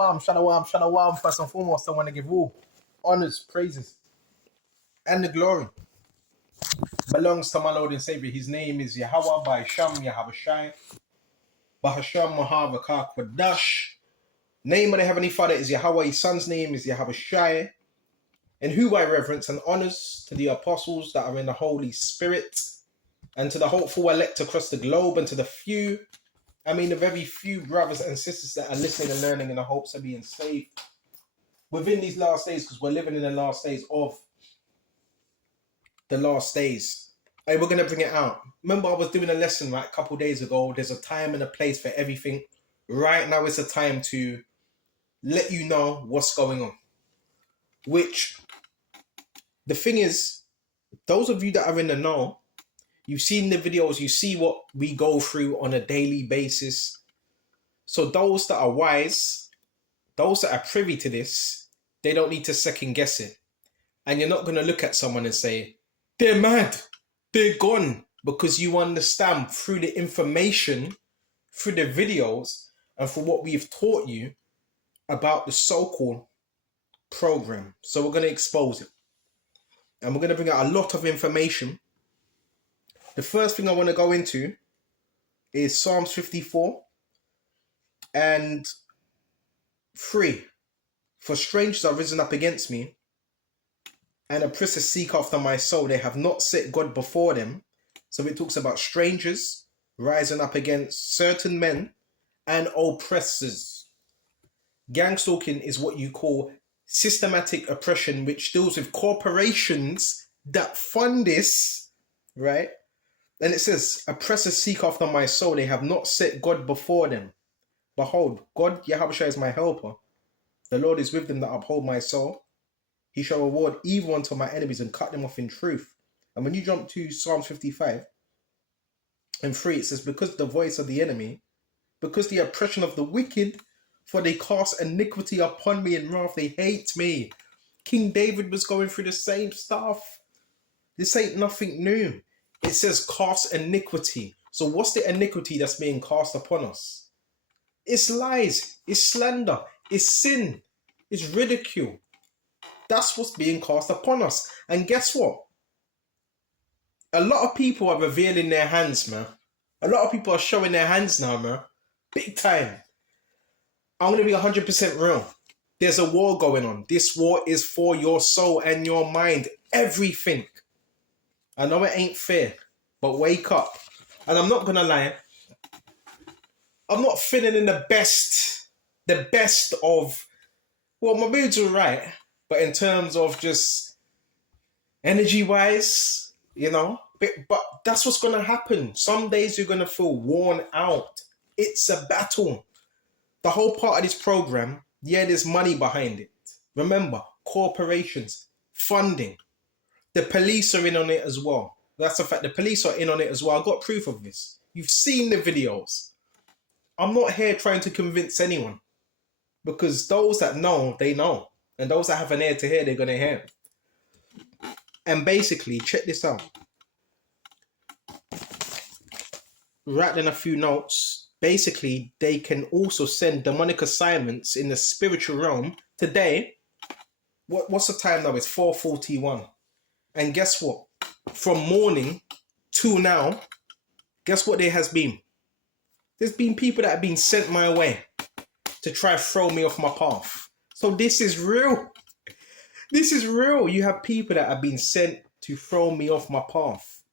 Shalom. First and foremost, I want to give all honors, praises, and the glory belongs to my Lord and Savior. His name is Yahweh by Sham Yahabashai, Bahasham Mahavakar Kwadash. Name of the Heavenly Father is Yahweh. His son's name is Yahabashai. And who I reverence and honors to the apostles that are in the Holy Spirit, and to the hopeful elect across the globe, and to the the very few brothers and sisters that are listening and learning in the hopes of being saved within these last days, because we're living in the last days of the last days. Hey, we're going to bring it out. Remember, I was doing a lesson a couple days ago. There's a time and a place for everything. Right now, it's a time to let you know what's going on. Which, the thing is, those of you that are in the know, you've seen the videos, you see what we go through on a daily basis. So those that are wise, those that are privy to this, they don't need to second guess it. And you're not going to look at someone and say, they're mad, they're gone, because you understand through the information, through the videos, and for what we've taught you about the so-called program. So we're going to expose it. And we're going to bring out a lot of information. The first thing I want to go into is Psalms 54 and 3. For strangers are risen up against me, and oppressors seek after my soul. They have not set God before them. So it talks about strangers rising up against certain men and oppressors. Gang stalking is what you call systematic oppression, which deals with corporations that fund this, right? And it says, oppressors seek after my soul. They have not set God before them. Behold, God, Yahushua, is my helper. The Lord is with them that uphold my soul. He shall reward evil unto my enemies and cut them off in truth. And when you jump to Psalms 55 and 3, it says, because the voice of the enemy, because the oppression of the wicked, for they cast iniquity upon me in wrath, they hate me. King David was going through the same stuff. This ain't nothing new. It says cast iniquity. So what's the iniquity that's being cast upon us? It's lies, it's slander, it's sin, it's ridicule. That's what's being cast upon us. And guess what? A lot of people are revealing their hands, man. A lot of people are showing their hands now, man. Big time. I'm going to be 100% real. There's a war going on. This war is for your soul and your mind. Everything. I know it ain't fair, but wake up. And I'm not going to lie. I'm not feeling in the best of, well, my mood's all right. But in terms of just energy-wise, but that's what's going to happen. Some days you're going to feel worn out. It's a battle. The whole part of this program, yeah, there's money behind it. Remember, corporations, funding. The police are in on it as well. That's a fact. The police are in on it as well. I've got proof of this. You've seen the videos. I'm not here trying to convince anyone. Because those that know, they know. And those that have an ear to hear, they're going to hear. And basically, check this out. Rattling a few notes. Basically, they can also send demonic assignments in the spiritual realm. Today, what's the time now? It's 4:41. And guess what? From morning to now, guess what there has been? There's been people that have been sent my way to try to throw me off my path. So this is real. This is real. You have people that have been sent to throw me off my path.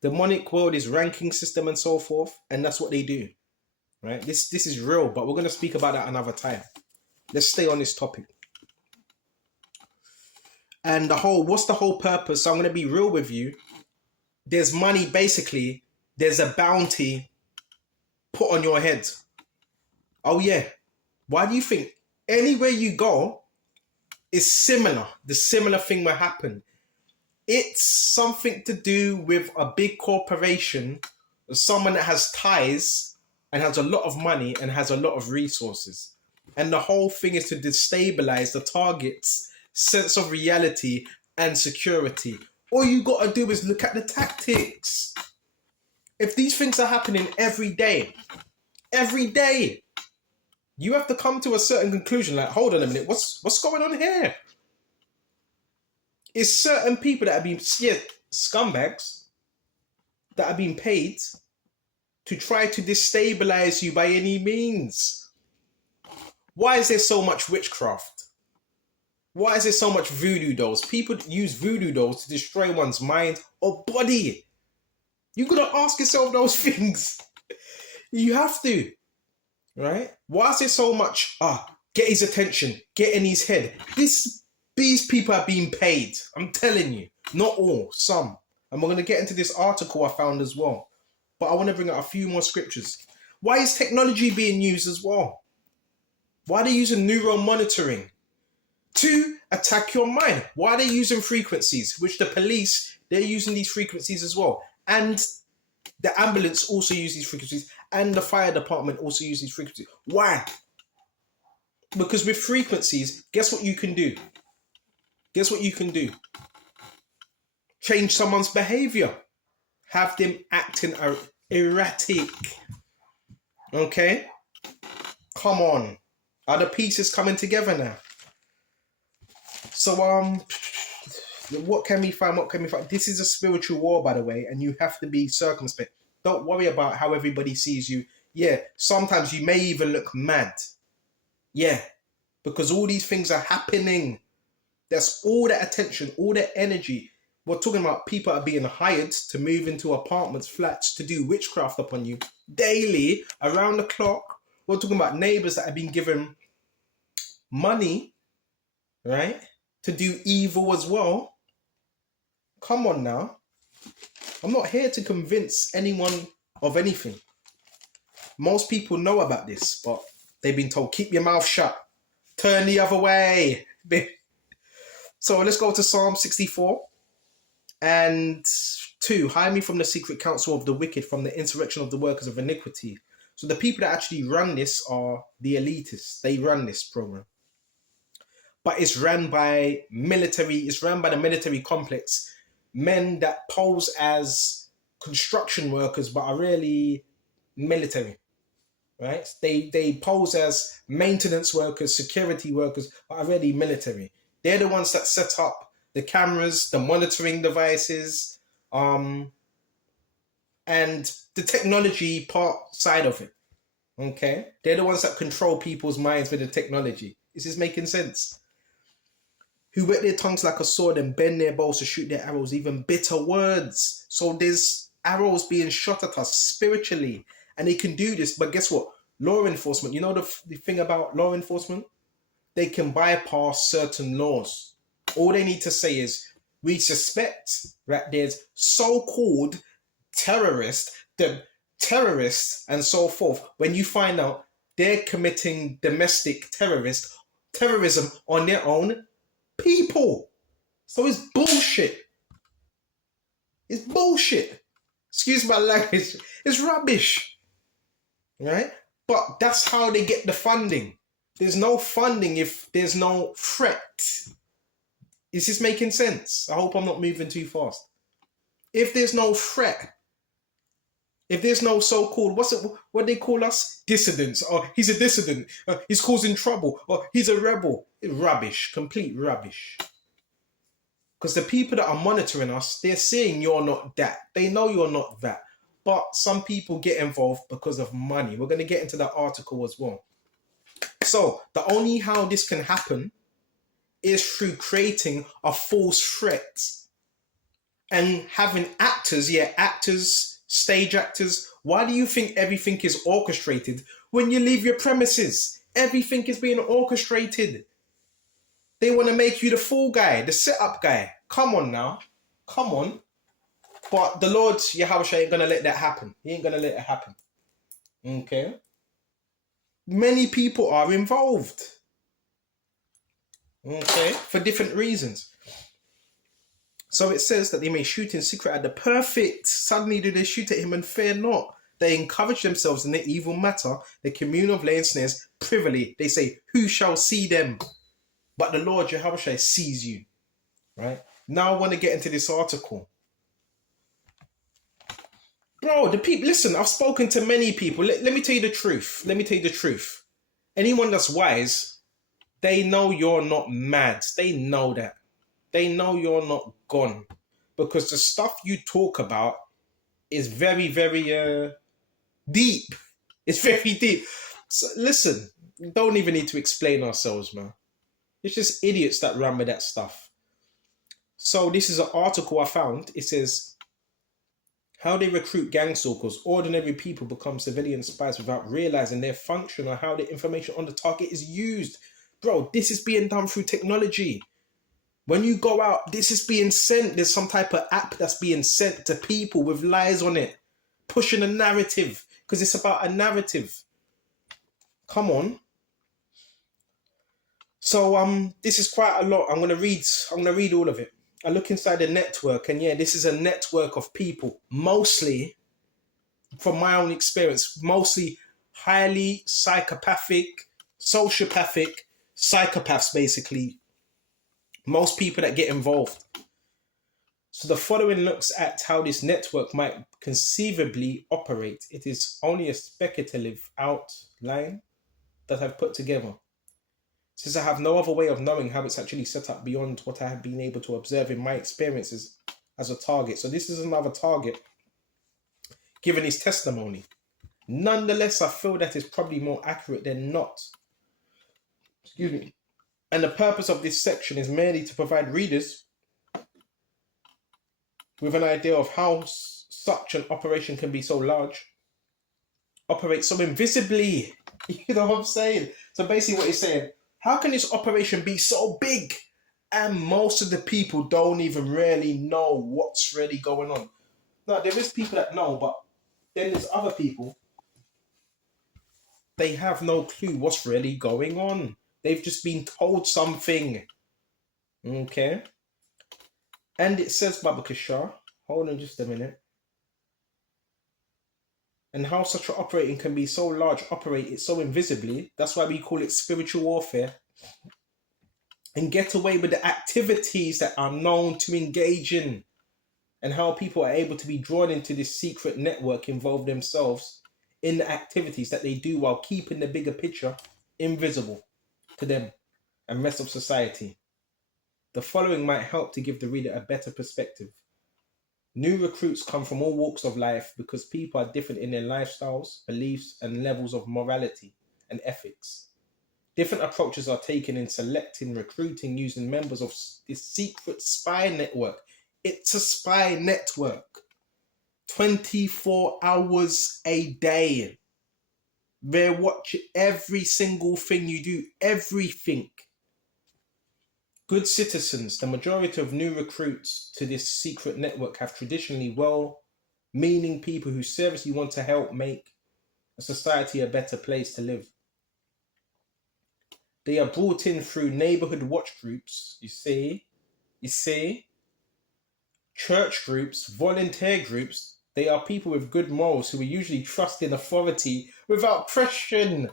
The demonic world is ranking system and so forth, and that's what they do. Right? This is real, but we're going to speak about that another time. Let's stay on this topic. And what's the whole purpose? So I'm going to be real with you. There's money, basically. There's a bounty put on your head. Oh yeah. Why do you think anywhere you go is similar? The similar thing will happen. It's something to do with a big corporation, someone that has ties and has a lot of money and has a lot of resources. And the whole thing is to destabilize the target's sense of reality and security. All you got to do is look at the tactics. If these things are happening every day, You have to come to a certain conclusion. Like, hold on a minute, what's going on here? It's certain people that have been scumbags that have been paid to try to destabilize you by any means. Why is there so much witchcraft? Why is there so much voodoo dolls? People use voodoo dolls to destroy one's mind or body. You gotta ask yourself those things. You have to, right? Why is there so much, get his attention, get in his head? These people are being paid. I'm telling you. Not all, some. And we're gonna get into this article I found as well. But I want to bring out a few more scriptures. Why is technology being used as well? Why are they using neural monitoring? To attack your mind. Why are they using frequencies? Which the police, they're using these frequencies as well. And the ambulance also use these frequencies. And the fire department also use these frequencies. Why? Because with frequencies, guess what you can do? Guess what you can do? Change someone's behavior. Have them acting erratic. Okay? Come on. Are the pieces coming together now? So, what can we find? What can we find? This is a spiritual war, by the way, and you have to be circumspect. Don't worry about how everybody sees you. Yeah, sometimes you may even look mad. Yeah, because all these things are happening. That's all the attention, all the energy. We're talking about people are being hired to move into apartments, flats, to do witchcraft upon you daily, around the clock. We're talking about neighbors that have been given money, right, to do evil as well. Come on now. I'm not here to convince anyone of anything. Most people know about this, but they've been told, keep your mouth shut. Turn the other way. So let's go to Psalm 64 and 2. Hide me from the secret counsel of the wicked, from the insurrection of the workers of iniquity. So the people that actually run this are the elitists. They run this program. But it's run by military, it's run by the military complex. Men that pose as construction workers but are really military, right? They pose as maintenance workers, security workers, but are really military. They're the ones that set up the cameras, the monitoring devices, and the technology part side of it. Okay? They're the ones that control people's minds with the technology. Is this making sense? Who wet their tongues like a sword and bend their bows to shoot their arrows, even bitter words. So there's arrows being shot at us spiritually. And they can do this, but guess what? Law enforcement, you know the thing about law enforcement? They can bypass certain laws. All they need to say is, we suspect that there's so-called terrorists and so forth. When you find out they're committing domestic terrorism on their own people. So it's bullshit. It's bullshit. Excuse my language. It's rubbish. Right? But that's how they get the funding. There's no funding if there's no threat. Is this making sense? I hope I'm not moving too fast. If there's no threat, if there's no so-called, what they call us? Dissidents. Or he's a dissident. He's causing trouble. Or he's a rebel. Rubbish. Complete rubbish. Because the people that are monitoring us, they're saying you're not that. They know you're not that. But some people get involved because of money. We're going to get into that article as well. So the only how this can happen is through creating a false threat and having actors, stage actors. Why do you think everything is orchestrated when you leave your premises? Everything is being orchestrated. They want to make you the fool guy, the setup guy. Come on now. Come on. But the Lord, Yahweh, ain't going to let that happen. He ain't going to let it happen. Okay? Many people are involved. Okay? For different reasons. So it says that they may shoot in secret at the perfect. Suddenly do they shoot at him and fear not. They encourage themselves in the evil matter. They commune of laying snares privily. They say, who shall see them? But the Lord, Yahweh, sees you. Right? Now I want to get into this article. Bro, the people, listen, I've spoken to many people. Let me tell you the truth. Anyone that's wise, they know you're not mad. They know that. They know you're not gone. Because the stuff you talk about is very, very deep. It's very deep. So listen, we don't even need to explain ourselves, man. It's just idiots that run with that stuff. So this is an article I found. It says, how they recruit gang stalkers. Ordinary people become civilian spies without realizing their function or how the information on the target is used. Bro, this is being done through technology. When you go out, this is being sent. There's some type of app that's being sent to people with lies on it, pushing a narrative, because it's about a narrative. Come on. So this is quite a lot. I'm gonna read all of it. I look inside the network, and yeah, this is a network of people, mostly, from my own experience, mostly highly psychopathic, sociopathic, psychopaths, basically. Most people that get involved. So the following looks at how this network might conceivably operate. It is only a speculative outline that I've put together, since I have no other way of knowing how it's actually set up beyond what I have been able to observe in my experiences as a target. So this is another target giving his testimony. Nonetheless, I feel that it's probably more accurate than not. Excuse me. And the purpose of this section is merely to provide readers with an idea of how such an operation can be so large, operate so invisibly. You know what I'm saying? So basically what he's saying, how can this operation be so big and most of the people don't even really know what's really going on? Now, there is people that know, but then there's other people, they have no clue what's really going on. They've just been told something. Okay? And it says, Babakashar, hold on just a minute. And how such an operating can be so large, operate it so invisibly. That's why we call it spiritual warfare. And get away with the activities that are known to engage in. And how people are able to be drawn into this secret network, involve themselves in the activities that they do while keeping the bigger picture invisible to them and rest of society. The following might help to give the reader a better perspective. New recruits come from all walks of life because people are different in their lifestyles, beliefs, and levels of morality and ethics. Different approaches are taken in selecting, recruiting, using members of this secret spy network. It's a spy network. 24 hours a day. They're watching every single thing you do, everything. Good citizens, the majority of new recruits to this secret network have traditionally well-meaning people who seriously want to help make a society a better place to live. They are brought in through neighborhood watch groups, you see, church groups, volunteer groups. They are people with good morals who will usually trust in authority without question.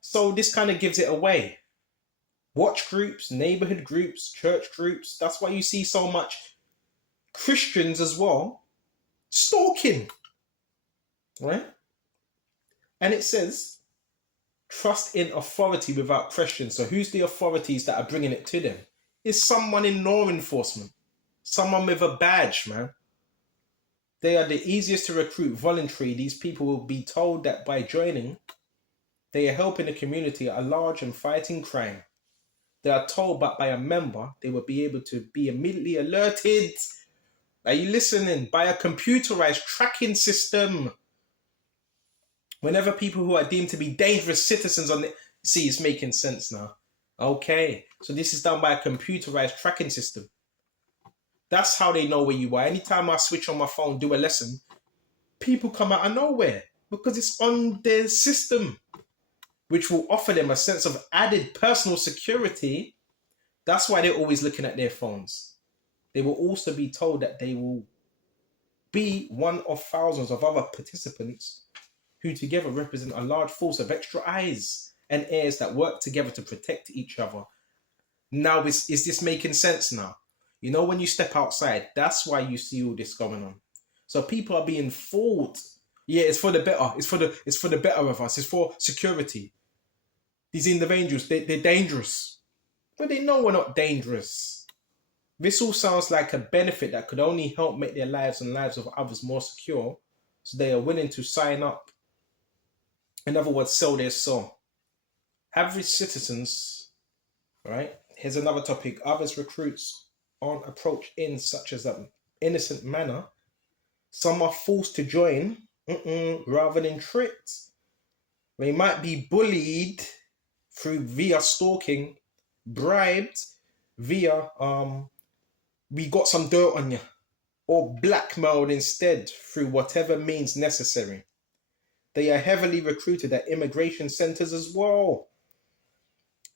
So this kind of gives it away. Watch groups, neighborhood groups, church groups. That's why you see so much Christians as well stalking, right? And it says, trust in authority without question. So who's the authorities that are bringing it to them? It's someone in law enforcement, someone with a badge, man. They are the easiest to recruit voluntarily. These people will be told that by joining, they are helping the community at large and fighting crime. They are told that by a member, they will be able to be immediately alerted. Are you listening? By a computerized tracking system. Whenever people who are deemed to be dangerous citizens on the... See, it's making sense now. Okay, so this is done by a computerized tracking system. That's how they know where you are. Anytime I switch on my phone, do a lesson, people come out of nowhere because it's on their system, which will offer them a sense of added personal security. That's why they're always looking at their phones. They will also be told that they will be one of thousands of other participants who together represent a large force of extra eyes and ears that work together to protect each other. Now, is this making sense now? You know, when you step outside, that's why you see all this going on. So people are being fooled. Yeah, it's for the better. It's for the better of us. It's for security. These individuals, they're dangerous. But they know we're not dangerous. This all sounds like a benefit that could only help make their lives and lives of others more secure, so they are willing to sign up. In other words, sell their soul. Average citizens, right? Here's another topic. Others recruits aren't approached in such as an innocent manner. Some are forced to join rather than tricked. They might be bullied via stalking, bribed via we got some dirt on you, or blackmailed instead through whatever means necessary. They are heavily recruited at immigration centers as well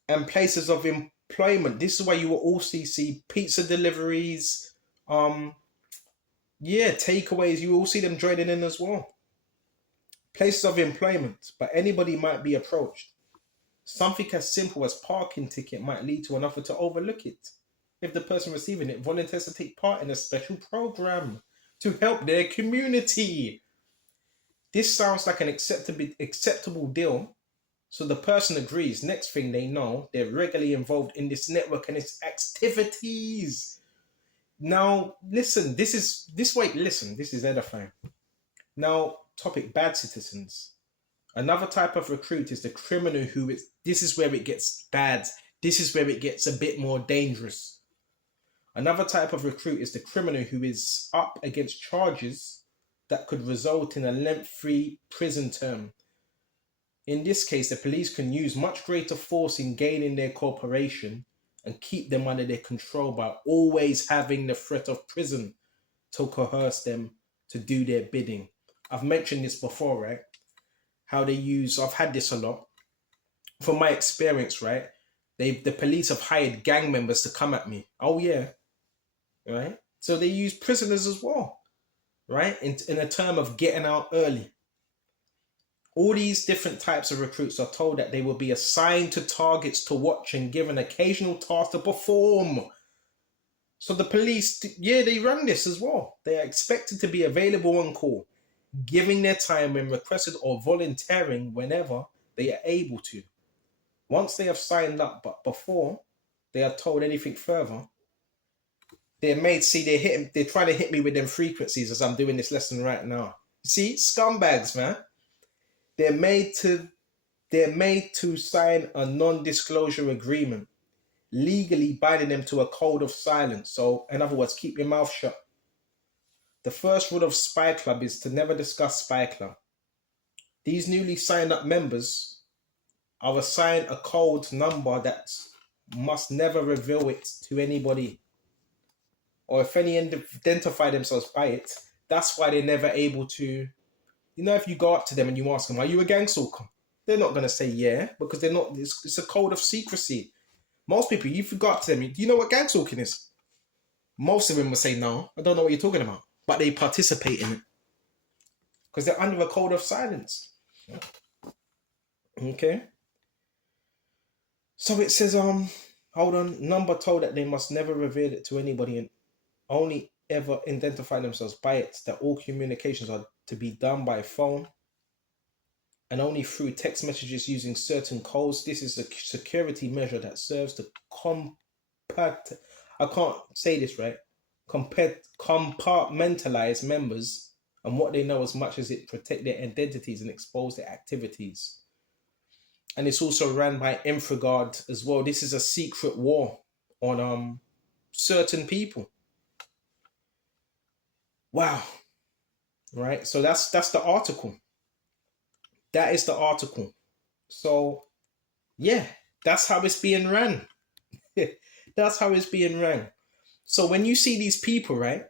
and places of employment. This is why you will also see pizza deliveries, takeaways. You will see them joining in as well. Places of employment, but anybody might be approached. Something as simple as parking ticket might lead to an offer to overlook it if the person receiving it volunteers to take part in a special program to help their community. This sounds like an acceptable deal, so the person agrees. Next thing they know, they're regularly involved in this network and its activities. Now, listen, this is edifying. Now, topic, bad citizens. Another type of recruit is the criminal this is where it gets bad. This is where it gets a bit more dangerous. Another type of recruit is the criminal who is up against charges that could result in a lengthy prison term. In this case, the police can use much greater force in gaining their cooperation and keep them under their control by always having the threat of prison to coerce them to do their bidding. I've mentioned this before, right? How I've had this a lot. From my experience, right? The police have hired gang members to come at me. Oh yeah, right? So they use prisoners as well, right? In a term of getting out early. All these different types of recruits are told that they will be assigned to targets to watch and given occasional tasks to perform. So the police, they run this as well. They are expected to be available on call, giving their time when requested or volunteering whenever they are able to. Once they have signed up, but before they are told anything further, they're trying to hit me with them frequencies as I'm doing this lesson right now. See, scumbags, man. They're made to sign a non-disclosure agreement, legally binding them to a code of silence. So, in other words, keep your mouth shut. The first rule of Spy Club is to never discuss Spy Club. These newly signed up members are assigned a code number that must never reveal it to anybody. Or if any identify themselves by it, that's why they're never able to. If you go up to them and you ask them, are you a gang stalker? They're not going to say yeah, because they're not. It's a code of secrecy. Most people, if you go up to them, do you know what gang stalking is? Most of them will say, no, I don't know what you're talking about. But they participate in it. Because they're under a code of silence. Okay. So it says, number told that they must never reveal it to anybody and only ever identify themselves by it, that all communications are to be done by phone and only through text messages using certain codes. This is a security measure that serves to compartmentalize members and what they know, as much as it protect their identities and expose their activities. And it's also ran by Infraguard as well. This is a secret war on certain people. Wow. Right? So that's the article. That is the article. So, yeah, that's how it's being ran. That's how it's being ran. So when you see these people, right,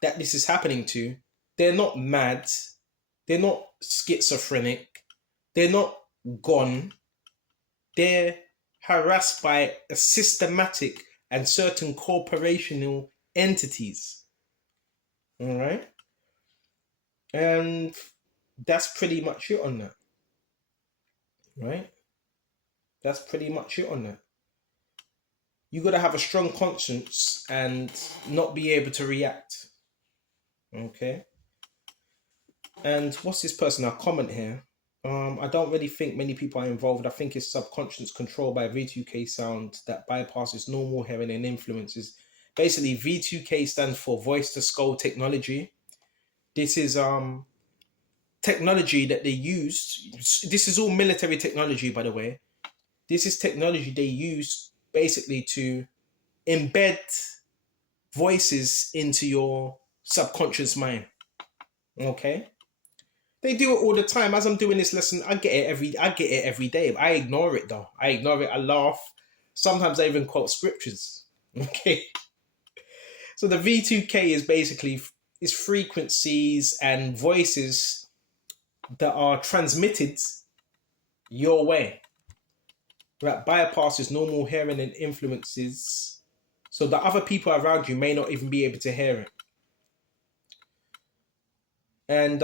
that this is happening to, they're not mad. They're not schizophrenic. They're not gone. They're harassed by a systematic and certain corporational entities. All right? And that's pretty much it on that. Right? That's pretty much it on that. You got to have a strong conscience and not be able to react. Okay? And what's this person? I'll comment here. I don't really think many people are involved. I think it's subconscious control by V2K sound that bypasses normal hearing and influences. Basically, V2K stands for voice to skull technology. This is technology that they use. This is all military technology, by the way. This is technology they use basically to embed voices into your subconscious mind. Okay? They do it all the time. As I'm doing this lesson, I get it every day. I ignore it though. I ignore it, I laugh. Sometimes I even quote scriptures. Okay. So the V2K is basically is frequencies and voices that are transmitted your way. That bypasses normal hearing and influences. So the other people around you may not even be able to hear it. And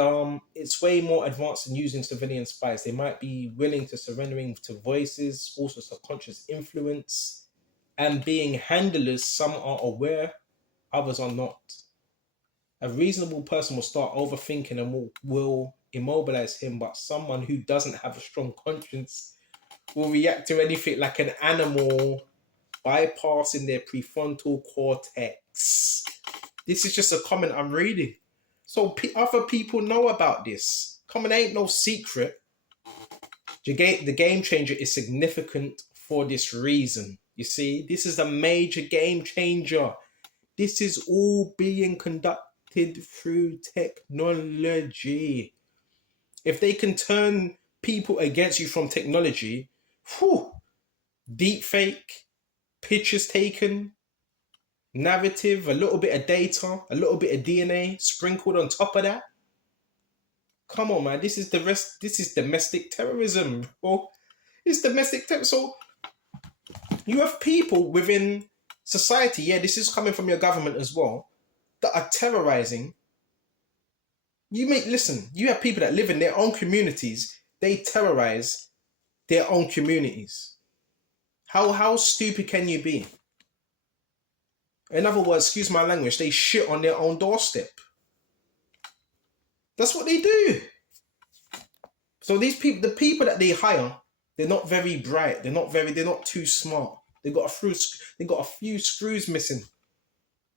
it's way more advanced than using civilian spies. They might be willing to surrendering to voices, also subconscious influence, and being handlers. Some are aware, others are not. A reasonable person will start overthinking and will immobilize him, but someone who doesn't have a strong conscience will react to anything like an animal, bypassing their prefrontal cortex. This is just a comment I'm reading. So other people know about this. Come on, ain't no secret. The game changer is significant for this reason. You see, this is a major game changer. This is all being conducted through technology. If they can turn people against you from technology, deep fake, pictures taken, narrative, a little bit of data, a little bit of DNA sprinkled on top of that. Come on, man. This is domestic terrorism. Well, it's domestic terrorism. So you have people within society, yeah, this is coming from your government as well, that are terrorizing. You have people that live in their own communities, they terrorize their own communities. How stupid can you be? In other words, excuse my language, they shit on their own doorstep. That's what they do. So these people, the people that they hire, they're not very bright. They're not too smart. They got a few screws missing.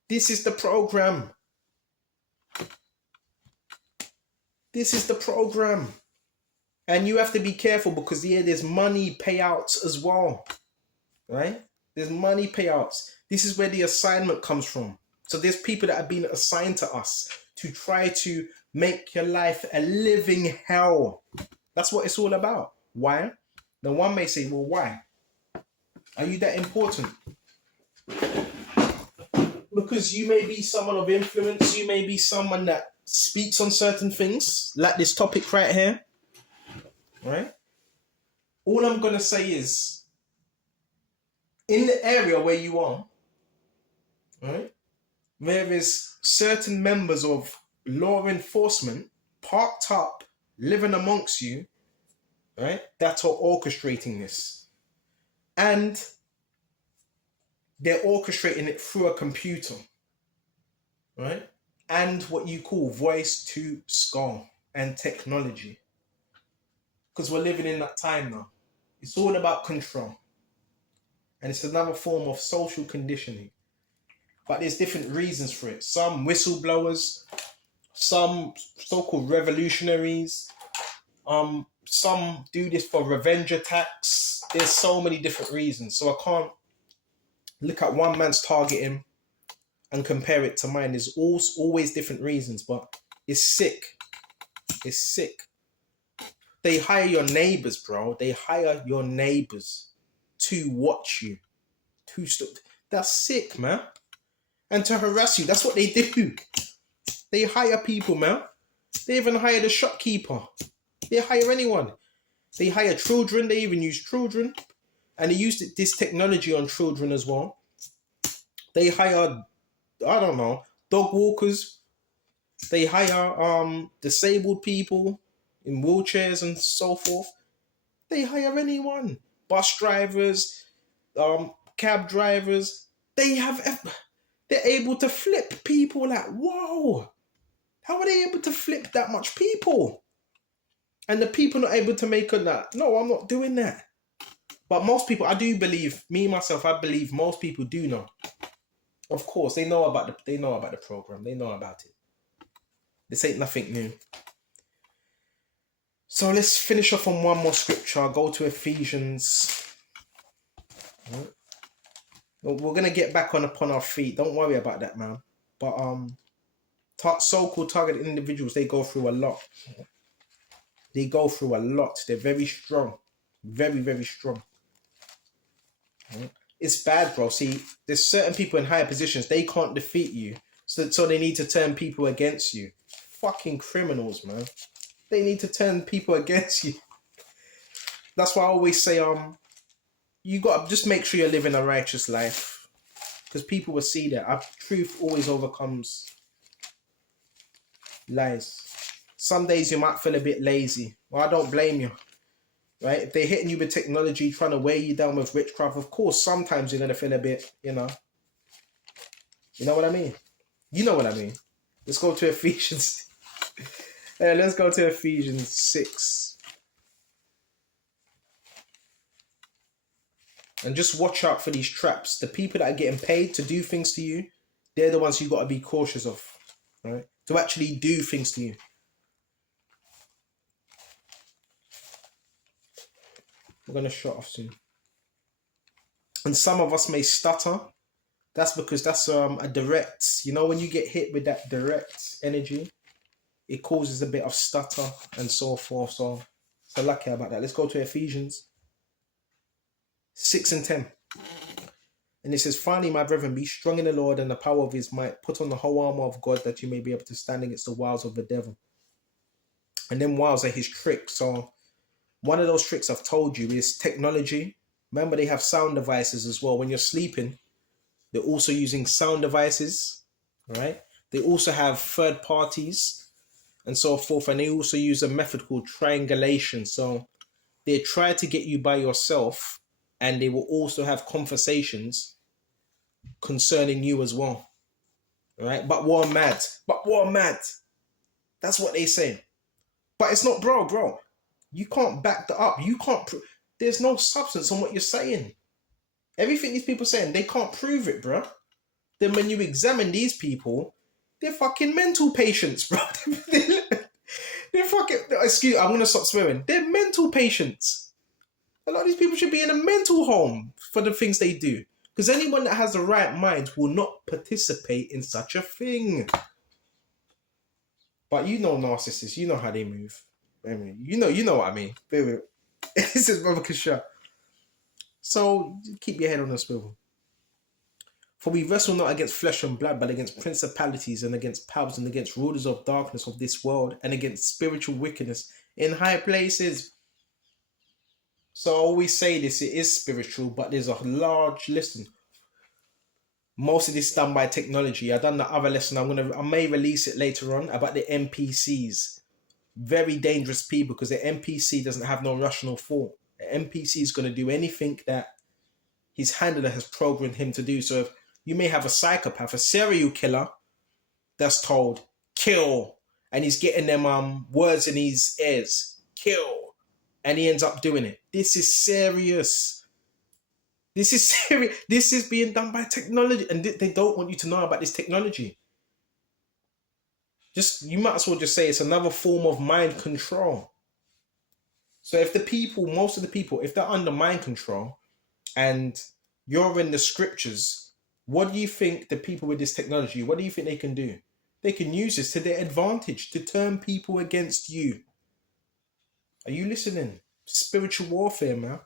This is the program. This is the program. And you have to be careful because there's money payouts as well. Right? There's money payouts. This is where the assignment comes from. So there's people that have been assigned to us to try to make your life a living hell. That's what it's all about. Why? Then one may say, well, why? Are you that important? Because you may be someone of influence. You may be someone that speaks on certain things, like this topic right here. Right? All I'm going to say is, in the area where you are, right, there is certain members of law enforcement parked up, living amongst you, right, that are orchestrating this. And they're orchestrating it through a computer, right? And what you call voice to skull and technology. Because we're living in that time now. It's all about control. And it's another form of social conditioning. But there's different reasons for it. Some whistleblowers, some so-called revolutionaries, some do this for revenge attacks. There's so many different reasons. So I can't look at one man's targeting and compare it to mine. There's always different reasons, but it's sick. It's sick. They hire your neighbors, bro. They hire your neighbors to watch you. That's sick, man. And to harass you. That's what they do. They hire people, man. They even hire the shopkeeper. They hire anyone. They hire children. They even use children. And they use this technology on children as well. They hire, I don't know, dog walkers. They hire disabled people in wheelchairs and so forth. They hire anyone. Bus drivers, cab drivers. They're able to flip people like, whoa. How are they able to flip that much people? And the people not able to make on that. No, I'm not doing that. But most people, I do believe, me myself, I believe most people do know. Of course, they know about the program. They know about it. This ain't nothing new. So let's finish off on one more scripture. I'll go to Ephesians. We're gonna get back upon our feet. Don't worry about that, man. But so-called targeted individuals, they go through a lot. They go through a lot. They're very strong. Very, very strong. It's bad, bro. See, there's certain people in higher positions, they can't defeat you. So they need to turn people against you. Fucking criminals, man. They need to turn people against you. That's why I always say, you got to just make sure you're living a righteous life. Because people will see that. Truth always overcomes lies. Some days you might feel a bit lazy. Well, I don't blame you. Right? If they're hitting you with technology, trying to weigh you down with witchcraft, of course, sometimes you're going to feel a bit, You know what I mean? You know what I mean. Let's go to Ephesians. Let's go to Ephesians 6. And just watch out for these traps. The people that are getting paid to do things to you, they're the ones you got to be cautious of. Right? To actually do things to you. We're going to shut off soon. And some of us may stutter. That's because that's a direct, when you get hit with that direct energy, it causes a bit of stutter and so forth. So lucky about that. Let's go to Ephesians 6 and 10. And it says, finally, my brethren, be strong in the Lord and the power of his might. Put on the whole armor of God that you may be able to stand against the wiles of the devil. And then wiles are his tricks. So one of those tricks I've told you is technology. Remember, they have sound devices as well. When you're sleeping, they're also using sound devices, right? They also have third parties and so forth. And they also use a method called triangulation. So they try to get you by yourself, and they will also have conversations concerning you as well, right? But we're mad. That's what they say. But it's not, bro. You can't back that up. You can't. There's no substance on what you're saying. Everything these people are saying, they can't prove it, bro. Then when you examine these people, they're fucking mental patients, bro. They're fucking. Excuse. I'm gonna stop swearing. They're mental patients. A lot of these people should be in a mental home for the things they do. Because anyone that has the right mind will not participate in such a thing. But narcissists, you know how they move. I mean, you know what I mean. This is Brother Kasha. So keep your head on a swivel. For we wrestle not against flesh and blood, but against principalities and against powers and against rulers of darkness of this world and against spiritual wickedness in high places. So I always say this, it is spiritual, but there's a large listen. Most of this is done by technology. I've done the other lesson. I may release it later on about the NPCs. Very dangerous people, because the NPC doesn't have no rational thought. The NPC is going to do anything that his handler has programmed him to do. So if you may have a psychopath, a serial killer that's told, kill, and he's getting them words in his ears, kill, and he ends up doing it. This is serious. This is serious. This is being done by technology, and they don't want you to know about this technology. You might as well just say it's another form of mind control. So if most of the people, if they're under mind control and you're in the scriptures, what do you think the people with this technology, what do you think they can do? They can use this to their advantage to turn people against you. Are you listening? Spiritual warfare, man.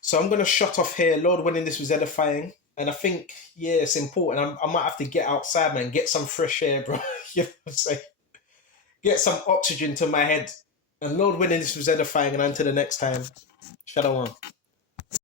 So I'm going to shut off here. Lord willing, this was edifying. And I think, it's important. I might have to get outside, man, get some fresh air, bro. You know what I'm saying? Get some oxygen to my head. And Lord willing, this was edifying. And until the next time, Shalom.